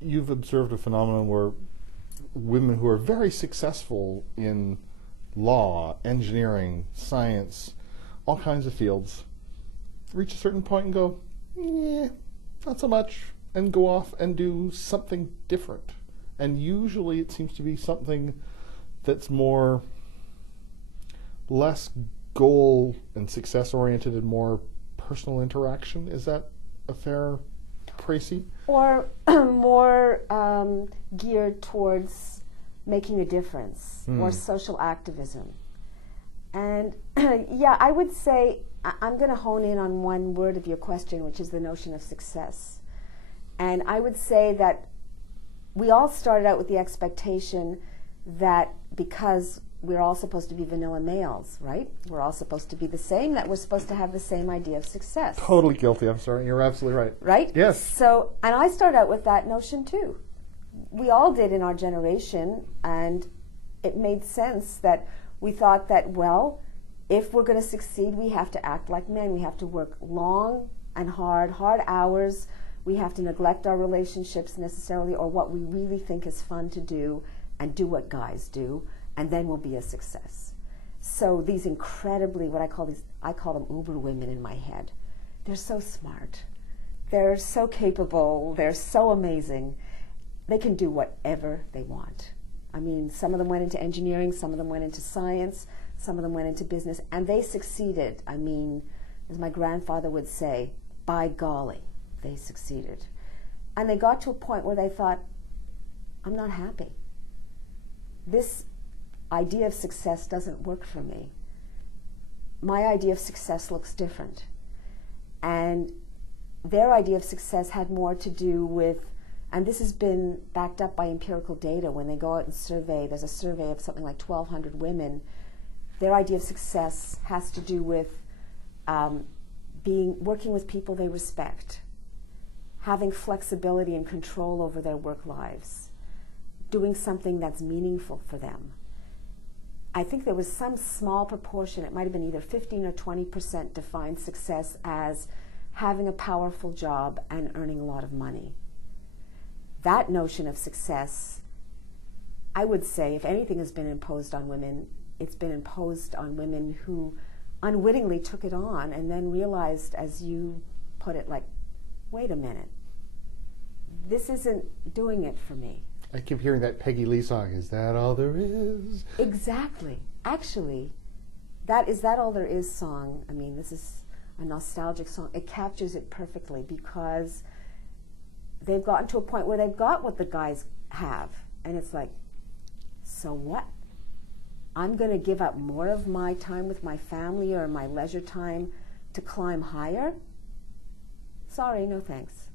you've observed a phenomenon where women who are very successful in law, engineering, science, all kinds of fields, reach a certain point and go, yeah, not so much, and go off and do something different. And usually it seems to be something that's less goal and success oriented and more personal interaction. Is that a fair précis? Or more geared towards making a difference, or social activism. And yeah, I would say, I'm going to hone in on one word of your question, which is the notion of success. And I would say that we all started out with the expectation that because we're all supposed to be vanilla males, right? We're all supposed to be the same, that we're supposed to have the same idea of success. Totally guilty, I'm sorry. You're absolutely right. Right? Yes. So, and I started out with that notion too. We all did in our generation, and it made sense that we thought that, well, if we're going to succeed, we have to act like men. We have to work long and hard hours. We have to neglect our relationships necessarily, or what we really think is fun to do, and do what guys do, and then we'll be a success. So these incredibly, I call them uber women in my head. They're so smart. They're so capable. They're so amazing. They can do whatever they want. I mean, some of them went into engineering, some of them went into science, some of them went into business, and they succeeded. I mean, as my grandfather would say, by golly, they succeeded. And they got to a point where they thought, I'm not happy. This idea of success doesn't work for me. My idea of success looks different. And their idea of success had more to do with, and this has been backed up by empirical data, when they go out and survey, there's a survey of something like 1,200 women, their idea of success has to do with working with people they respect, having flexibility and control over their work lives, doing something that's meaningful for them. I think there was some small proportion, it might have been either 15 or 20% defined success as having a powerful job and earning a lot of money. That notion of success, I would say, if anything has been imposed on women, it's been imposed on women who unwittingly took it on and then realized, as you put it, like, wait a minute, this isn't doing it for me. I keep hearing that Peggy Lee song, Is That All There Is? Exactly. Actually, that Is That All There Is song, I mean, this is a nostalgic song. It captures it perfectly, because they've gotten to a point where they've got what the guys have. And it's like, so what? I'm going to give up more of my time with my family or my leisure time to climb higher? Sorry, no thanks.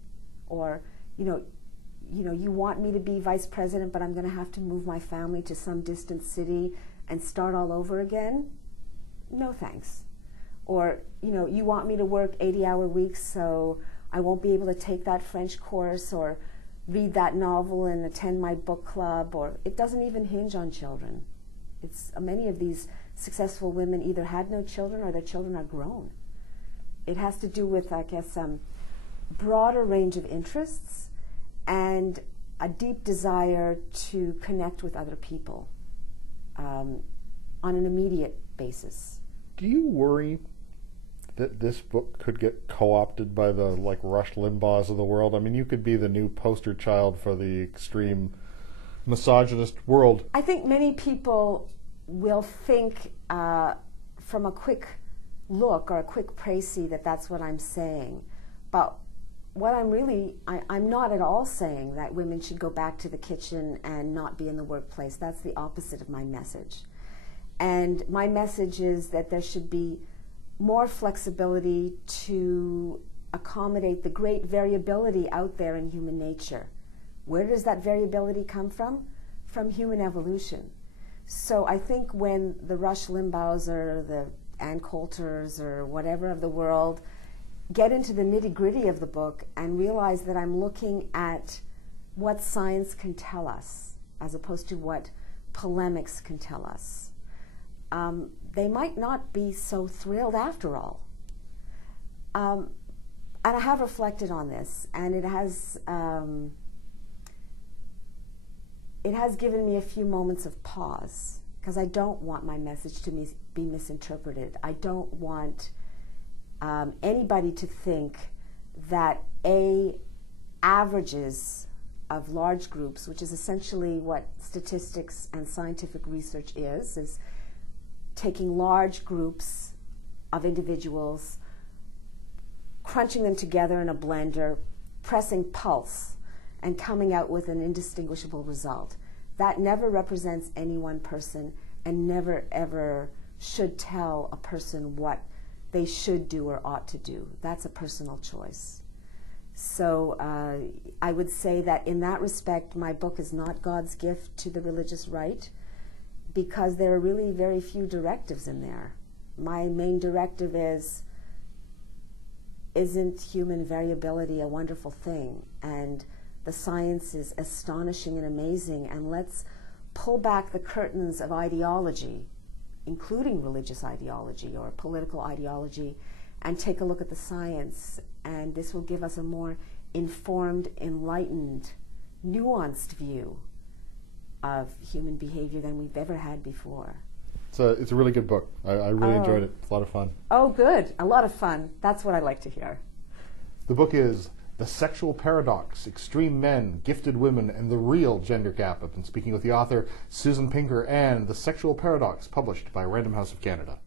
Or, you want me to be vice president, but I'm going to have to move my family to some distant city and start all over again? No thanks. Or, you want me to work 80-hour weeks so I won't be able to take that French course or read that novel and attend my book club, or it doesn't even hinge on children. Many of these successful women either had no children or their children are grown. It has to do with, I guess, broader range of interests and a deep desire to connect with other people on an immediate basis. Do you worry that this book could get co-opted by the Rush Limbaughs of the world? I mean, you could be the new poster child for the extreme misogynist world. I think many people will think from a quick look or a quick précis that that's what I'm saying. But what I'm not at all saying that women should go back to the kitchen and not be in the workplace. That's the opposite of my message. And my message is that there should be more flexibility to accommodate the great variability out there in human nature. Where does that variability come from? From human evolution. So I think when the Rush Limbaughs or the Ann Coulters or whatever of the world get into the nitty-gritty of the book and realize that I'm looking at what science can tell us as opposed to what polemics can tell us, they might not be so thrilled after all. And I have reflected on this, and it has it has given me a few moments of pause, because I don't want my message to be misinterpreted. I don't want anybody to think that averages of large groups, which is essentially what statistics and scientific research is taking large groups of individuals, crunching them together in a blender, pressing pulse, and coming out with an indistinguishable result. That never represents any one person, and never ever should tell a person what they should do or ought to do. That's a personal choice. So I would say that in that respect, my book is not God's gift to the religious right, because there are really very few directives in there. My main directive is, isn't human variability a wonderful thing? And the science is astonishing and amazing, and let's pull back the curtains of ideology, including religious ideology or political ideology, and take a look at the science. And this will give us a more informed, enlightened, nuanced view of human behavior than we've ever had before. It's a really good book. I really enjoyed it. It's a lot of fun. Oh, good. A lot of fun. That's what I like to hear. The book is The Sexual Paradox, Extreme Men, Gifted Women, and the Real Gender Gap. I've been speaking with the author, Susan Pinker, and The Sexual Paradox, published by Random House of Canada.